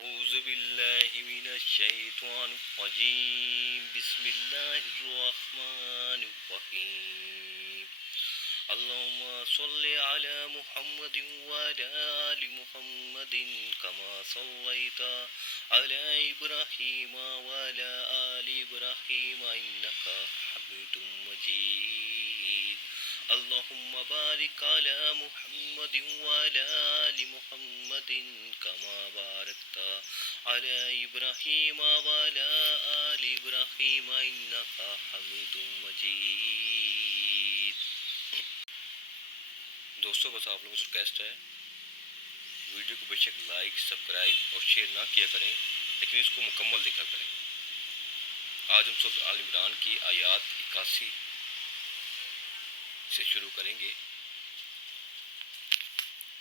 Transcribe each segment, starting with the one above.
أعوذ بالله من الشيطان الرجيم بسم الله الرحمن الرحيم اللهم صل على محمد وعلى آل محمد كما صليت على إبراهيم وعلى آل إبراهيم إنك حميد مجيد اللهم بارك على محمد وعلى آل محمد كما باركت على إبراهيم وعلى آل إبراهيم إنك حميد مجيد. دوستوں بس آپ لوگوں سے ریکویسٹ ہے ویڈیو کو بے شک لائک سبسکرائب اور شیئر نہ کیا کریں لیکن اس کو مکمل دیکھا کریں. آج ہم سورۃ آل عمران کی آیات 81 سے شروع کریں گے.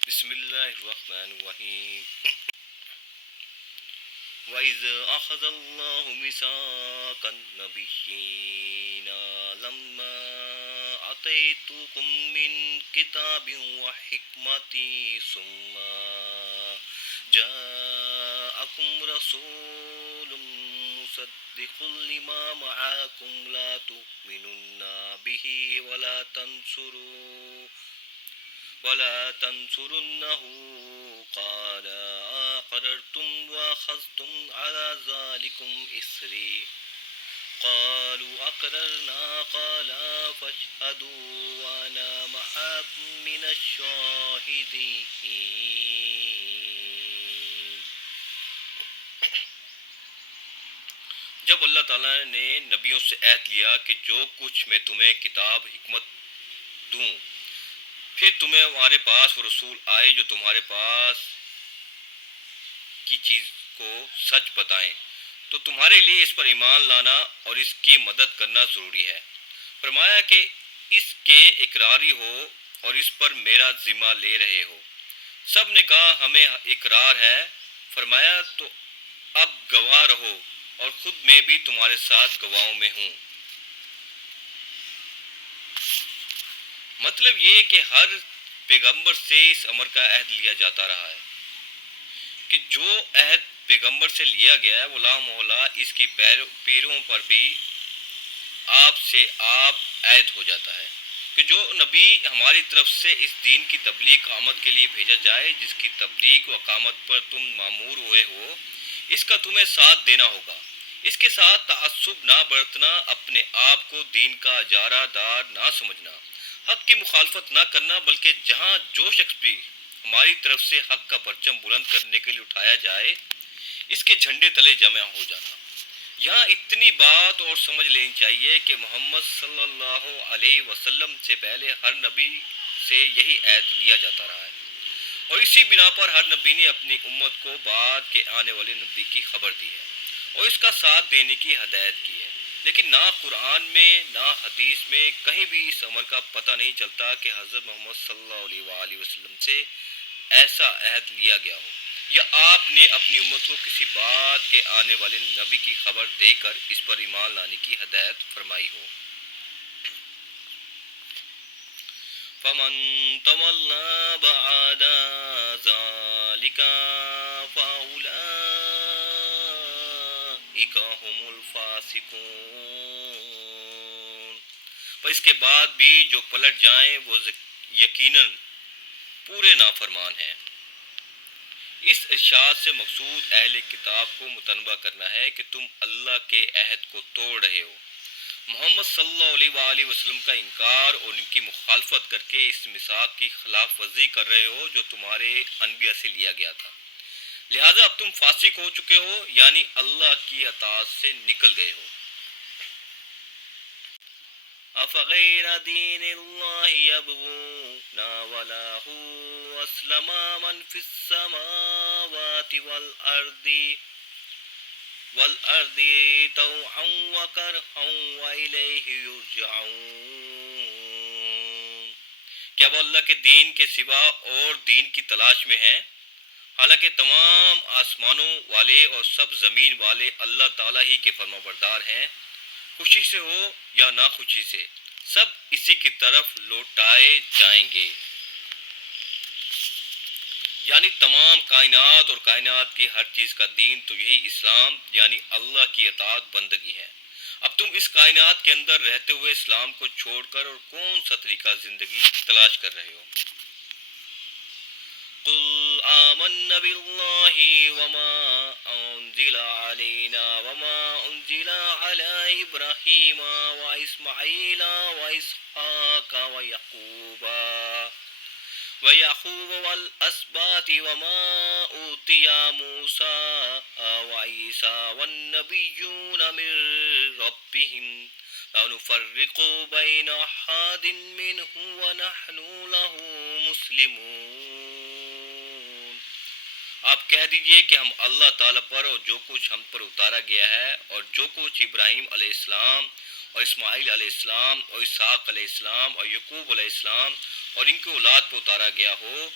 بسم اللہ الرحمن الرحیم. وَإِذْ أَخَذَ اللَّهُ مِيثَاقَ النَّبِيِّينَ لَمَّا آتَيْتُكُم مِّن كِتَابٍ وَحِكْمَةٍ ثُمَّ جَاءَكُمْ رَسُولٌ مُّصَدِّقٌ لِّمَا مَعَكُمْ لَا تُؤْمِنُنَّ بِهِ ولا تنصرنه قال أقررتم وأخذتم على ذلكم إصري قالوا أقررنا قال فاشهدوا وأنا معكم من الشاهدين. جب اللہ تعالیٰ نے نبیوں سے عہد لیا کہ جو کچھ میں تمہیں کتاب حکمت دوں پھر تمہیں ہمارے پاس وہ رسول آئے جو تمہارے پاس کی چیز کو سچ بتائیں تو تمہارے لیے اس پر ایمان لانا اور اس کی مدد کرنا ضروری ہے. فرمایا کہ اس کے اقراری ہو اور اس پر میرا ذمہ لے رہے ہو. سب نے کہا ہمیں اقرار ہے. فرمایا تو اب گواہ رہو اور خود میں بھی تمہارے ساتھ گواہوں میں ہوں. مطلب یہ کہ ہر پیغمبر سے اس امر کا عہد لیا جاتا رہا ہے کہ جو عہد پیغمبر سے لیا گیا ہے وہ لا محالہ اس کی پیروں پر بھی آپ سے آپ عہد ہو جاتا ہے کہ جو نبی ہماری طرف سے اس دین کی تبلیغ آمد کے لیے بھیجا جائے جس کی تبلیغ و اقامت پر تم مامور ہوئے ہو اس کا تمہیں ساتھ دینا ہوگا. اس کے ساتھ تعصب نہ برتنا, اپنے آپ کو دین کا اجارہ دار نہ سمجھنا, حق کی مخالفت نہ کرنا بلکہ جہاں جو شخص بھی ہماری طرف سے حق کا پرچم بلند کرنے کے لیے اٹھایا جائے اس کے جھنڈے تلے جمع ہو جانا. یہاں اتنی بات اور سمجھ لینی چاہیے کہ محمد صلی اللہ علیہ وسلم سے پہلے ہر نبی سے یہی عہد لیا جاتا رہا ہے اور اسی بنا پر ہر نبی نے اپنی امت کو بعد کے آنے والے نبی کی خبر دی ہے اور اس کا ساتھ دینے کی ہدایت کی ہے. لیکن نہ قرآن میں نہ حدیث میں کہیں بھی اس امر کا پتہ نہیں چلتا کہ حضرت محمد صلی اللہ علیہ وآلہ وسلم سے ایسا عہد لیا گیا ہو یا آپ نے اپنی امت کو کسی بات کے آنے والے نبی کی خبر دے کر اس پر ایمان لانے کی ہدایت فرمائی ہو. فمن تولى بعد ذلك فأولئك هم الفاسقون. پر اس کے بعد بھی جو پلٹ جائیں وہ یقیناً پورے نافرمان ہیں. اس ارشاد سے مقصود اہل کتاب کو متنبہ کرنا ہے کہ تم اللہ کے عہد کو توڑ رہے ہو, محمد صلی اللہ علیہ وآلہ وسلم کا انکار اور ان کی مخالفت کر کے اس میثاق کی خلاف ورزی کر رہے ہو جو تمہارے انبیاء سے لیا گیا تھا. لہٰذا اب تم فاسق ہو چکے ہو یعنی اللہ کی اطاعت سے نکل گئے ہو. أفغير دين الله يبغون وله أسلم من في السماوات والأرض طوعا وكرها وإليه يرجعون. کیا وہ اللہ کے دین کے سوا اور دین کی تلاش میں ہیں؟ حالانکہ تمام آسمانوں والے اور سب زمین والے اللہ تعالیٰ ہی کے فرما بردار ہیں. خوشی سے ہو یا ناخوشی سے سب اسی کی طرف لوٹائے جائیں گے. یعنی تمام کائنات اور کائنات کی ہر چیز کا دین تو یہی اسلام یعنی اللہ کی اطاعت بندگی ہے۔ اب تم اس کائنات کے اندر رہتے ہوئے اسلام کو چھوڑ کر اور کون سا طریقہ زندگی تلاش کر رہے ہو؟ قل آمنا باللہ وما انزل علینا وما انزل علی ابراہیم واسماعیل واسحاق ويعقوب والأسباط وما أوتي موسى وعيسى والنبيون من ربهم لا نفرق بين أحد منهم ونحن له مسلمون۔ آپ کہہ دیجئے کہ ہم اللہ تعالیٰ پر اور جو کچھ ہم پر اتارا گیا ہے اور جو کچھ ابراہیم علیہ السلام اور اسماعیل علیہ السلام اور اسحاق علیہ السلام اور یعقوب علیہ السلام اور ان کی اولاد پر اتارا گیا ہو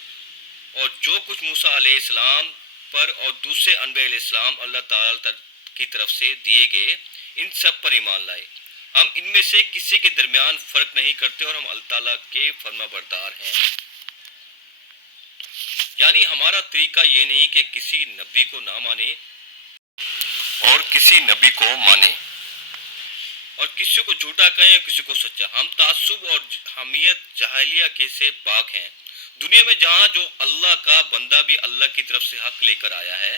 اور جو کچھ موسیٰ علیہ السلام پر اور دوسرے انبیاء علیہ السلام اللہ تعالیٰ کی طرف سے دیے گئے، ان سب پر ایمان لائے۔ ہم ان میں سے کسی کے درمیان فرق نہیں کرتے اور ہم اللہ تعالیٰ کے فرما بردار ہیں۔ یعنی ہمارا طریقہ یہ نہیں کہ کسی نبی کو نہ مانے اور کسی نبی کو مانے اور کسی کو جھوٹا کہیں اور کسی کو سچا۔ ہم تعصب اور حمیت جاہلیہ کے سے پاک ہیں۔ دنیا میں جہاں جو اللہ کا بندہ بھی اللہ کی طرف سے حق لے کر آیا ہے،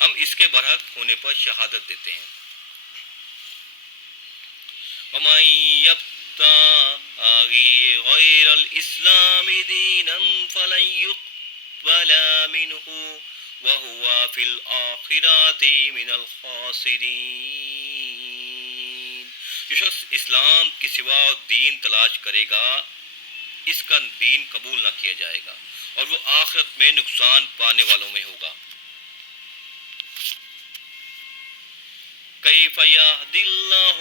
ہم اس کے برحق ہونے پر شہادت دیتے ہیں۔ وَمَن يَبْتَغِ غَيْرَ الْإِسْلَامِ دِينًا فَلَن يُقْبَلَ مِنْهُ وَهُوَ فِي الْآخِرَةِ مِنَ الْخَاسِرِينَ۔ جو شخص اسلام کے سوا دین تلاش کرے گا، اس کا دین قبول نہ کیا جائے گا اور وہ آخرت میں نقصان پانے والوں میں ہوگا۔ کیف یہدی اللہ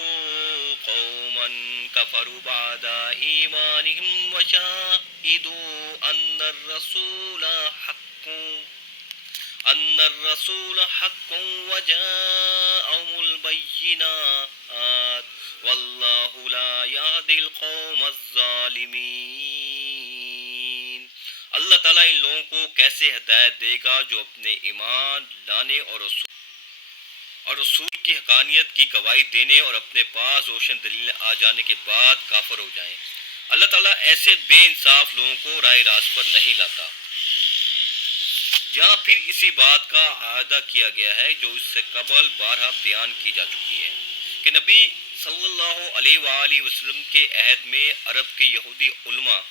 قوما کفروا بعد ایمانہم وشاہدوا ان الرسول حق وجاءهم البینات واللہ لا یہدی القوم الظالمین۔ اللہ تعالیٰ ان لوگوں کو کیسے ہدایت دے گا جو اپنے ایمان لانے اور رسول کی حقانیت کی گواہی دینے اور اپنے پاس روشن دلیل آ جانے کے بعد کافر ہو جائیں۔ اللہ تعالیٰ ایسے بے انصاف لوگوں کو راہ راست پر نہیں لاتا۔ یہاں پھر اسی بات کا اعادہ کیا گیا ہے جو اس سے قبل بارہا بیان کی جا چکی ہے کہ نبی صلی اللہ علیہ وآلہ وسلم کے عہد میں عرب کے یہودی علماء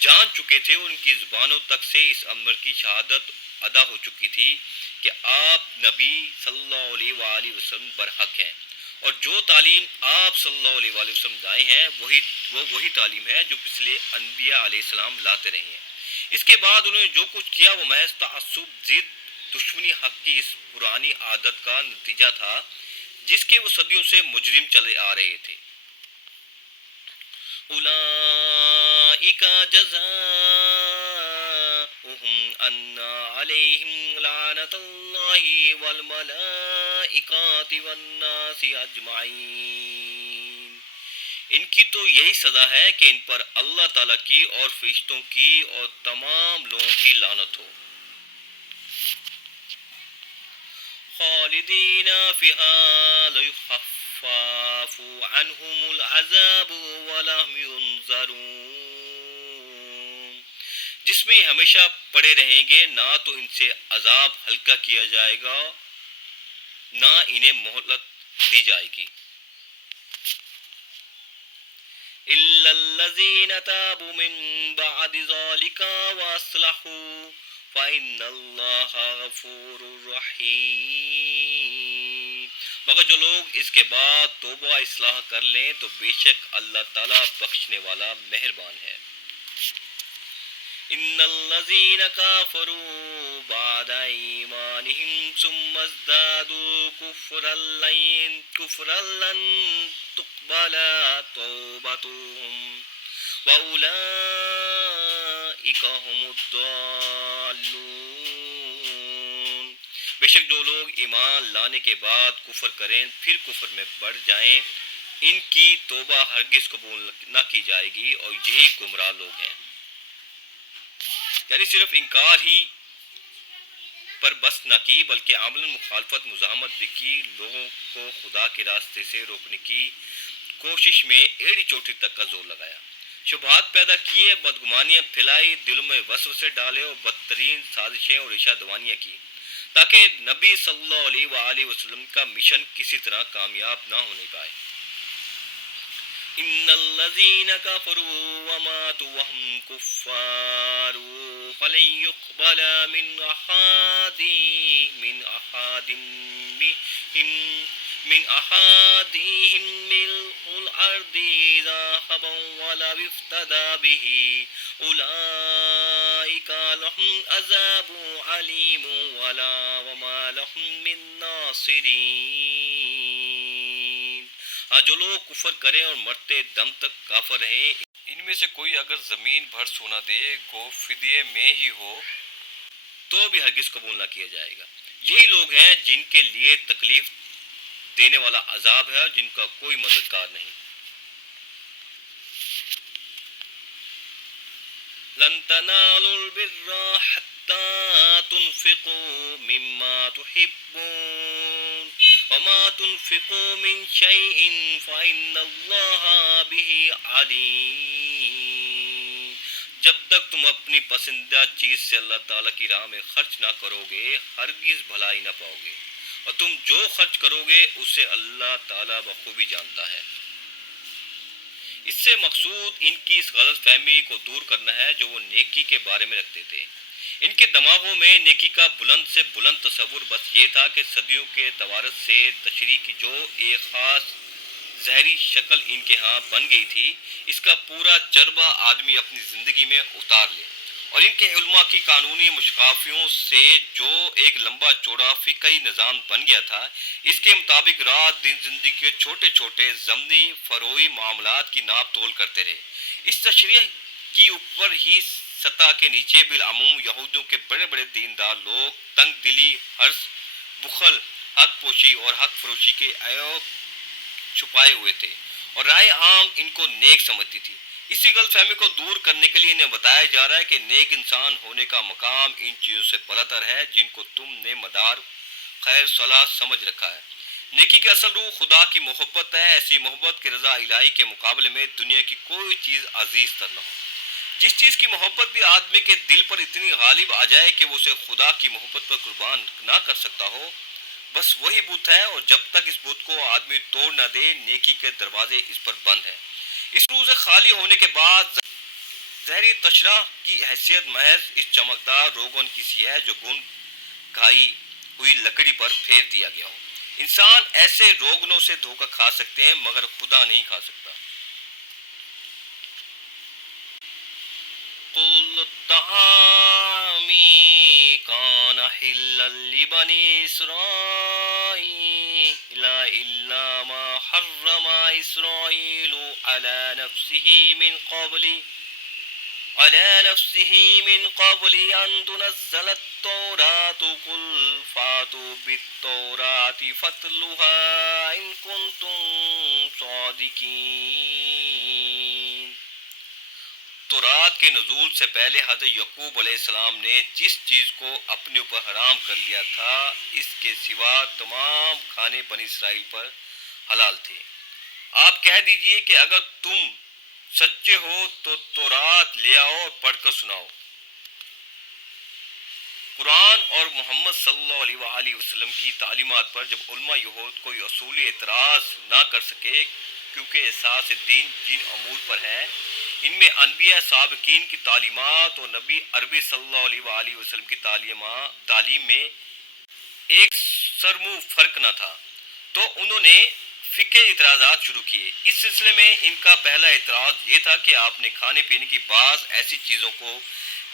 جان چکے تھے، ان کی زبانوں تک سے اس امر کی شہادت ادا ہو چکی تھی کہ آپ نبی صلی اللہ علیہ وآلہ وسلم برحق ہیں اور جو تعلیم آپ صلی اللہ علیہ وآلہ وسلم لائے ہیں وہی تعلیم ہے جو پچھلے انبیاء علیہ السلام لاتے رہے ہیں۔ اس کے بعد انہوں نے جو کچھ کیا وہ محض تعصب، ضد، دشمنی حق کی اس پرانی عادت کا نتیجہ تھا جس کے وہ صدیوں سے مجرم چلے آ رہے تھے۔ اولئک جزاؤہم ان علیہم لعنۃ اللہ والملائکۃ والناس اجمعین۔ ان کی تو یہی سزا ہے کہ ان پر اللہ تعالیٰ کی اور فرشتوں کی اور تمام لوگوں کی لعنت ہو۔ خالدین فیہا لا یخفف عنہم العذاب ولا هم ینظرون۔ جس میں ہمیشہ پڑے رہیں گے، نہ تو ان سے عذاب ہلکا کیا جائے گا نہ انہیں مہلت دی جائے گی۔ إِلَّا الَّذِينَ تَابُوا مِن بَعْدِ ذَلِكَ وَأَصْلَحُوا فَإِنَّ اللَّهَ غَفُورٌ رَحِيمٌ۔ مگر جو لوگ اس کے بعد توبہ اصلاح کر لیں تو بے شک اللہ تعالیٰ بخشنے والا مہربان ہے۔ إِنَّ الَّذِينَ كَفَرُوا بَعْدَ إِيمَانِهِمْ ثُمَّ ازْدَادُوا كُفْرًا لَّن تُقْبَلَ تَوْبَتُهُمْ وَأُولَئِكَ هُمُ الضَّالُّونَ۔ بے شک جو لوگ ایمان لانے کے بعد کفر کریں پھر کفر میں بڑھ جائیں، ان کی توبہ ہرگز قبول نہ کی جائے گی اور یہی گمراہ لوگ ہیں۔ یعنی صرف انکار ہی پر بس نہ کی بلکہ عملاً مخالفت مزاحمت بھی کی، لوگوں کو خدا کے راستے سے روکنے کی کوشش میں ایڑی چوٹی تک کا زور لگایا، شبہات پیدا کیے، بدگمانیاں پھیلائی، دلوں میں وسوسے ڈالے اور بدترین سازشیں اور عشاء دوانیاں کی تاکہ نبی صلی اللہ علیہ وآلہ وسلم کا مشن کسی طرح کامیاب نہ ہونے پائے۔ ان الذين كفروا وماتوا وهم كفار فلن يقبل من احادهم ملء الارض ذهبا ولو افتدى به اولئك لهم عذاب عليم وما لهم من ناصرين۔ جو لوگ کفر کریں اور مرتے دم تک کافر رہیں، ان میں سے کوئی اگر زمین بھر سونا دے گو فدیے میں ہی ہو تو بھی ہرگز قبول نہ کیا جائے گا۔ یہی لوگ ہیں جن کے لیے تکلیف دینے والا عذاب ہے اور جن کا کوئی مددگار نہیں۔ لن تنالوا البر حتى تنفقوا مما تحبون وما تنفقوا من شيء فإن الله به عليم۔ جب تک تم اپنی پسندیدہ چیز سے اللہ تعالیٰ کی راہ میں خرچ نہ کرو گے ہرگز بھلائی نہ پاؤ گے، اور تم جو خرچ کرو گے اسے اللہ تعالیٰ بخوبی جانتا ہے۔ اس سے مقصود ان کی اس غلط فہمی کو دور کرنا ہے جو وہ نیکی کے بارے میں رکھتے تھے۔ ان کے دماغوں میں نیکی کا بلند سے بلند تصور بس یہ تھا کہ صدیوں کے توارث سے تشریح کی جو ایک خاص ظاہری شکل ان کے ہاں بن گئی تھی، اس کا پورا چربہ آدمی اپنی زندگی میں اتار لے، اور ان کے علماء کی قانونی مشقافیوں سے جو ایک لمبا چوڑا فقہی نظام بن گیا تھا، اس کے مطابق رات دن زندگی کے چھوٹے چھوٹے ضمنی فروعی معاملات کی ناپ تول کرتے رہے۔ اس تشریح کی اوپر ہی سطح کے نیچے بالعموم یہودیوں کے بڑے بڑے دیندار لوگ تنگ دلی، حرص، بخل، حق پوشی اور حق فروشی کے عیوب چھپائے ہوئے تھے، اور رائے عام ان کو نیک سمجھتی تھی۔ اسی غلط فہمی کو دور کرنے کے لیے انہیں بتایا جا رہا ہے کہ نیک انسان ہونے کا مقام ان چیزوں سے بلندر ہے جن کو تم نے مدار خیر صلاح سمجھ رکھا ہے۔ نیکی کے اصل روح خدا کی محبت ہے، ایسی محبت کے رضا الہی کے مقابلے میں دنیا کی کوئی چیز عزیز تر نہ ہو۔ جس چیز کی محبت بھی آدمی کے دل پر اتنی غالب آ جائے کہ وہ اسے خدا کی محبت پر قربان نہ کر سکتا ہو، بس وہی بت ہے، اور جب تک اس بت کو آدمی توڑ نہ دے نیکی کے دروازے اس پر بند ہیں۔ اس روح سے خالی ہونے کے بعد ظاہری تشریح کی حیثیت محض اس چمکدار روغن کی سی ہے جو گن گھائی ہوئی لکڑی پر پھیر دیا گیا ہو۔ انسان ایسے روغنوں سے دھوکہ کھا سکتے ہیں مگر خدا نہیں کھا سکتا۔ قل الطعام كان حلا لبني إسرائيل إلا ما حرم إسرائيل على نفسه من قبل أن تنزل التوراة قل فاتوا بالتوراة فاتلوها إن كنتم صادقين۔ تورات کے نزول سے پہلے حضرت یعقوب علیہ السلام نے جس چیز کو اپنے اوپر حرام کر لیا تھا اس کے سوا تمام کھانے بنی اسرائیل پر حلال تھے۔ آپ کہہ دیجئے کہ اگر تم سچے ہو تو تورات لے آؤ اور پڑھ کر سناؤ۔ قرآن اور محمد صلی اللہ علیہ وآلہ وسلم کی تعلیمات پر جب علماء یہود کوئی اصولی اعتراض نہ کر سکے کیونکہ اساس دین جن امور پر ہے، ان میں انبیاء سابقین کی تعلیمات اور نبی عربی صلی اللہ علیہ وآلہ وسلم کی تعلیم میں ایک سرمو فرق نہ تھا، تو انہوں نے فقہی اعتراضات شروع کیے۔ اس سلسلے میں ان کا پہلا اعتراض یہ تھا کہ آپ نے کھانے پینے کی بعض ایسی چیزوں کو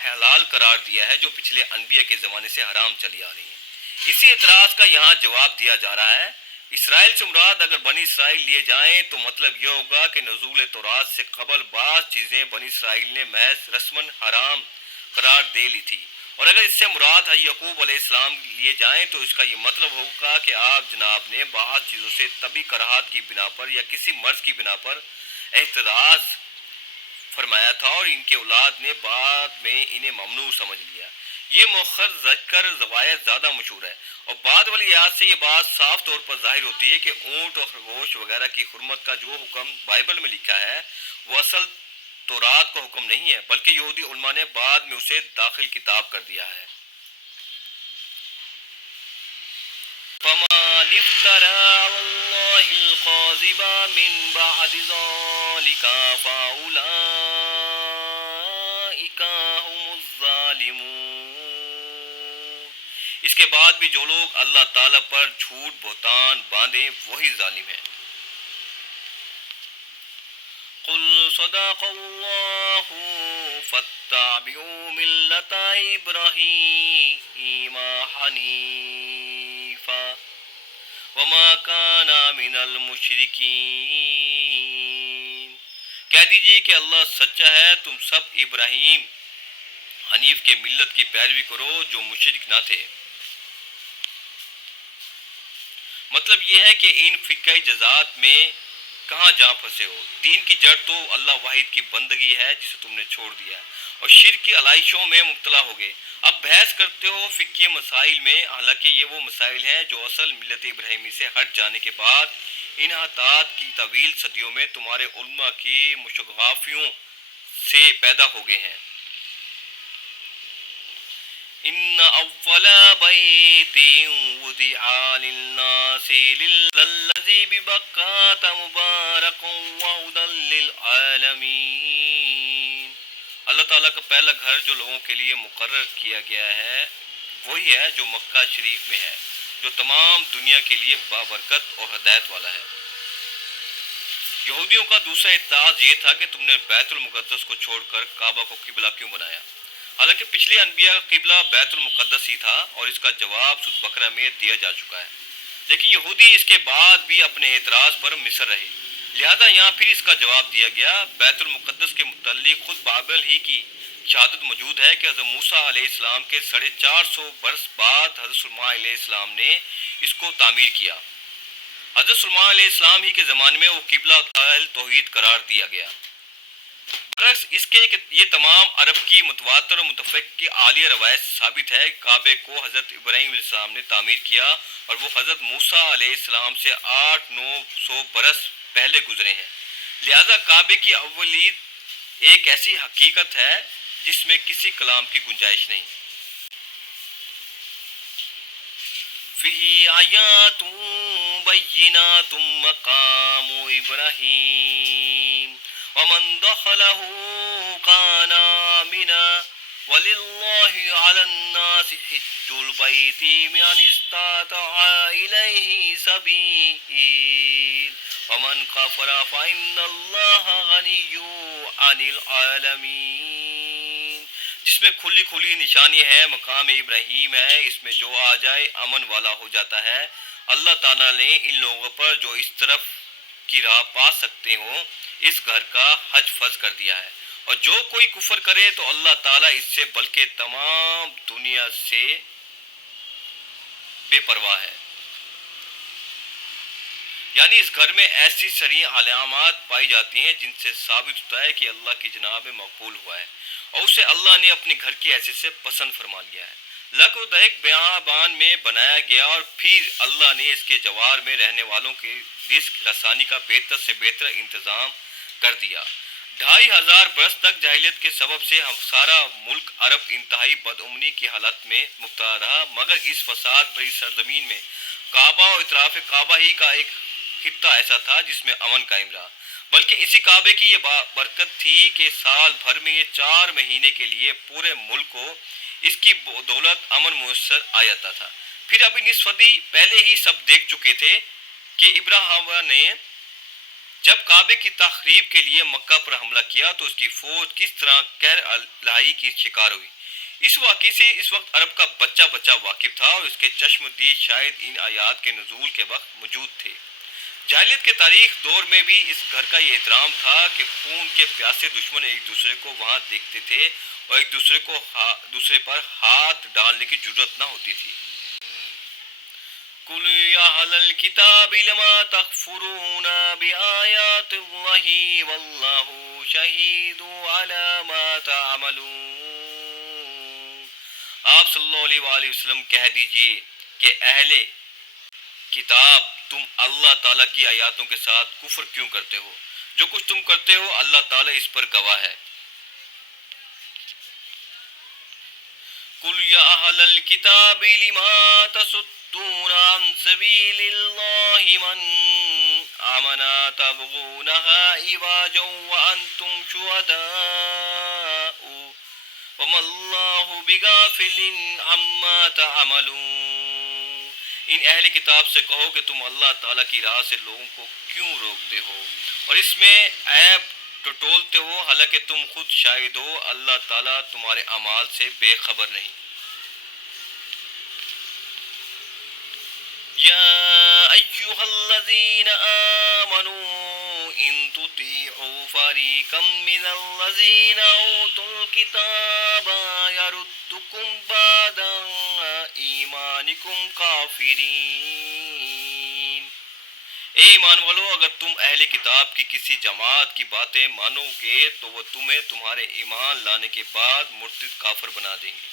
حلال قرار دیا ہے جو پچھلے انبیاء کے زمانے سے حرام چلی آ رہی ہیں۔ اسی اعتراض کا یہاں جواب دیا جا رہا ہے۔ اسرائیل سے مراد اگر بنی اسرائیل لیے جائیں تو مطلب یہ ہوگا کہ نزول تورات سے قبل بعض چیزیں بنی اسرائیل نے محض رسماً حرام قرار دے لی تھی، اور اگر اس سے مراد یعقوب علیہ السلام لیے جائیں تو اس کا یہ مطلب ہوگا کہ آپ جناب نے بعض چیزوں سے طبی کراہت کی بنا پر یا کسی مرض کی بنا پر احتراز فرمایا تھا اور ان کے اولاد نے بعد میں انہیں ممنوع سمجھ لیا۔ یہ مؤخر ذکر روایت زیادہ مشہور ہے، اور بعد والی آیات سے یہ بات صاف طور پر ظاہر ہوتی ہے کہ اونٹ اور خرگوش وغیرہ کی حرمت کا جو حکم بائبل میں لکھا ہے وہ اصل تورات کا حکم نہیں ہے، بلکہ یہودی علماء نے بعد میں اسے داخل کتاب کر دیا ہے۔ فَمَنِ افْتَرَىٰ عَلَى اللَّهِ الْكَذِبَ مِن بَعْدِ ذَٰلِكَ فَأُولَٰئِكَ هُمُ الظَّالِمُونَ۔ اس کے بعد بھی جو لوگ اللہ تعالیٰ پر جھوٹ بہتان باندھیں وہی ظالم ہیں۔ قل صدق اللہ فاتبعوا ملت ابراہیم حنیفا وما کان من المشرکین۔ کہہ دیجیے کہ اللہ سچا ہے، تم سب ابراہیم حنیف کے ملت کی پیروی کرو جو مشرک نہ تھے۔ مطلب یہ ہے کہ ان فقہی جزات میں کہاں جا پھنسے ہو؟ دین کی جڑ تو اللہ واحد کی بندگی ہے جسے تم نے چھوڑ دیا، اور شرک کی علائشوں میں مبتلا ہو گئے۔ اب بحث کرتے ہو فقہی مسائل میں، حالانکہ یہ وہ مسائل ہیں جو اصل ملت ابراہیمی سے ہٹ جانے کے بعد انحطاط کی طویل صدیوں میں تمہارے علماء کی مشغافیوں سے پیدا ہو گئے ہیں۔ ان اول بیت وضع للناس للذی ببکۃ مبارکا وہدی للعالمین۔ اللہ تعالیٰ کا پہلا گھر جو لوگوں کے لیے مقرر کیا گیا ہے وہی ہے جو مکہ شریف میں ہے، جو تمام دنیا کے لیے بابرکت اور ہدایت والا ہے۔ یہودیوں کا دوسرا اعتراض یہ تھا کہ تم نے بیت المقدس کو چھوڑ کر کعبہ کو قبلہ کیوں بنایا، حالانکہ پچھلے انبیاء کا قبلہ بیت المقدس ہی تھا، اور اس کا جواب سورۃ بقرہ میں دیا جا چکا ہے۔ لیکن یہودی اس کے بعد بھی اپنے اعتراض پر مصر رہے، لہذا یہاں پھر اس کا جواب دیا گیا۔ بیت المقدس کے متعلق خود بائبل ہی کی شہادت موجود ہے کہ حضرت موسیٰ علیہ السلام کے 450 برس بعد حضرت سلیمان علیہ السلام نے اس کو تعمیر کیا۔ حضرت سلیمان علیہ السلام ہی کے زمانے میں وہ قبلہ اہل توحید قرار دیا گیا۔ برعکس اس کے کہ یہ تمام عرب کی متواتر و متفق کی عالیہ روایت سے ثابت ہے کہ کعبے کو حضرت ابراہیم علیہ السلام نے تعمیر کیا، اور وہ حضرت موسیٰ علیہ السلام سے 800-900 برس پہلے گزرے ہیں۔ لہذا کعبے کی اولیت ایک ایسی حقیقت ہے جس میں کسی کلام کی گنجائش نہیں۔ فِيهِ آیات بینات مقام ابراہیم ومن دخلہ کان آمنا وللہ علی الناس حج البیت من استطاع الیہ سبیل ومن کفر فإن اللہ غنی عن العالمین۔ جس میں کھلی کھلی نشانی ہے، مقام ابراہیم ہے، اس میں جو آ جائے امن والا ہو جاتا ہے۔ اللہ تعالیٰ نے ان لوگوں پر جو اس طرف کی راہ پا سکتے ہوں اس گھر کا حج فرض کر دیا ہے، اور جو کوئی کفر کرے تو اللہ تعالیٰ اس سے بلکہ تمام دنیا سے بے پرواہ ہے۔ یعنی اس گھر میں ایسی سریع علامات پائی جاتی ہیں جن سے ثابت ہوتا ہے کہ اللہ کی جناب میں مقبول ہوا ہے، اور اسے اللہ نے اپنے گھر کی حیثیت سے پسند فرما لیا ہے۔ لک و دہک بیابان میں بنایا گیا، اور پھر اللہ نے اس کے جوار میں رہنے والوں کے رزق رسانی کا بہتر سے بہتر انتظام کر دیا۔ 2500 برس تک جاہلیت کے سبب سے ہم سارا ملک عرب انتہائی بدامنی کی حالت میں مبتلا رہا، مگر اس فساد بھری سرزمین میں کعبہ اور اطراف کعبہ ہی کا ایک خطہ ایسا تھا جس میں امن قائم رہا۔ بلکہ اسی کعبے کی یہ برکت تھی کہ سال بھر میں یہ 4 مہینے کے لیے پورے ملک کو اس کی دولت امن میسر آ جاتا تھا۔ پھر ابھی نصف صدی پہلے ہی سب دیکھ چکے تھے کہ ابراہیم نے جب کعبے کی تخریب کے لیے مکہ پر حملہ کیا تو اس کی فوج کس طرح قہر الہی کی شکار ہوئی۔ اس واقعے سے اس وقت عرب کا بچہ بچہ واقف تھا، اور اس کے چشم دید شاید ان آیات کے نزول کے وقت موجود تھے۔ جاہلیت کے تاریخ دور میں بھی اس گھر کا یہ احترام تھا کہ خون کے پیاسے دشمن ایک دوسرے کو وہاں دیکھتے تھے، اور ایک دوسرے پر ہاتھ ڈالنے کی جرات نہ ہوتی تھی۔ قُلْ يَا أَهْلَ الْكِتَابِ لِمَ تَكْفُرُونَ بِآيَاتِ اللَّهِ وَاللَّهُ شَهِيدٌ عَلَى مَا تَعْمَلُونَ۔ آپ صلی اللہ علیہ وآلہ وسلم کہہ دیجئے کہ اہل کتاب تم اللہ تعالیٰ کی آیاتوں کے ساتھ کفر کیوں کرتے ہو؟ جو کچھ تم کرتے ہو اللہ تعالیٰ اس پر گواہ ہے۔ قُلْ يَا أَهْلَ الْكِتَابِ لِمَا تَصُدُّونَ عَنْ سَبِيلِ اللَّهِ مَنْ آمَنَ تَبْغُونَهَا عِوَجًا وَأَنْتُمْ شُهَدَاءُ وَمَا اللَّهُ بِغَافِلٍ عَمَّا تَعْمَلُونَ۔ ان اہل کتاب سے کہو کہ تم اللہ تعالیٰ کی راہ سے لوگوں کو کیوں روکتے ہو اور اس میں عیب ٹٹولتے ہو، حالانکہ تم خود شاہد ہو اللہ تعالیٰ تمہارے اعمال سے بے خبر نہیں۔ یا ایھا الذین آمنوا ان تطیعوا فریقا من الذین اوتوا الکتاب یردکم بعد ایمانکم کافرین۔ اے ایمان والو، اگر تم اہل کتاب کی کسی جماعت کی باتیں مانو گے تو وہ تمہیں تمہارے ایمان لانے کے بعد مرتد کافر بنا دیں گے۔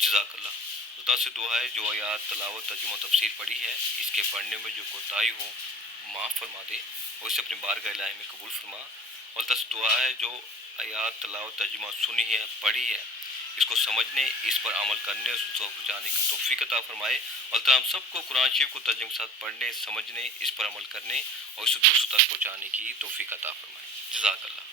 جزاک اللہ۔ خدا سے دعا ہے جو آیات تلاوت ترجمہ و تفسیر پڑھی ہے اس کے پڑھنے میں جو کوتاہی ہو معاف فرما دے اور اسے اپنے بارگاہ الہی میں قبول فرما۔ اور اللہ سے دعا ہے جو آیات تلاوت ترجمہ سنی ہے پڑھی ہے اس کو سمجھنے، اس پر عمل کرنے اور اس کو پہنچانے کی توفیق عطا فرمائے۔ اور تعالیٰ ہم سب کو قرآن شریف کو ترجمے کے ساتھ پڑھنے، سمجھنے، اس پر عمل کرنے اور اسے دوسروں تک پہنچانے کی توفیق عطا فرمائے۔ جزاک اللہ۔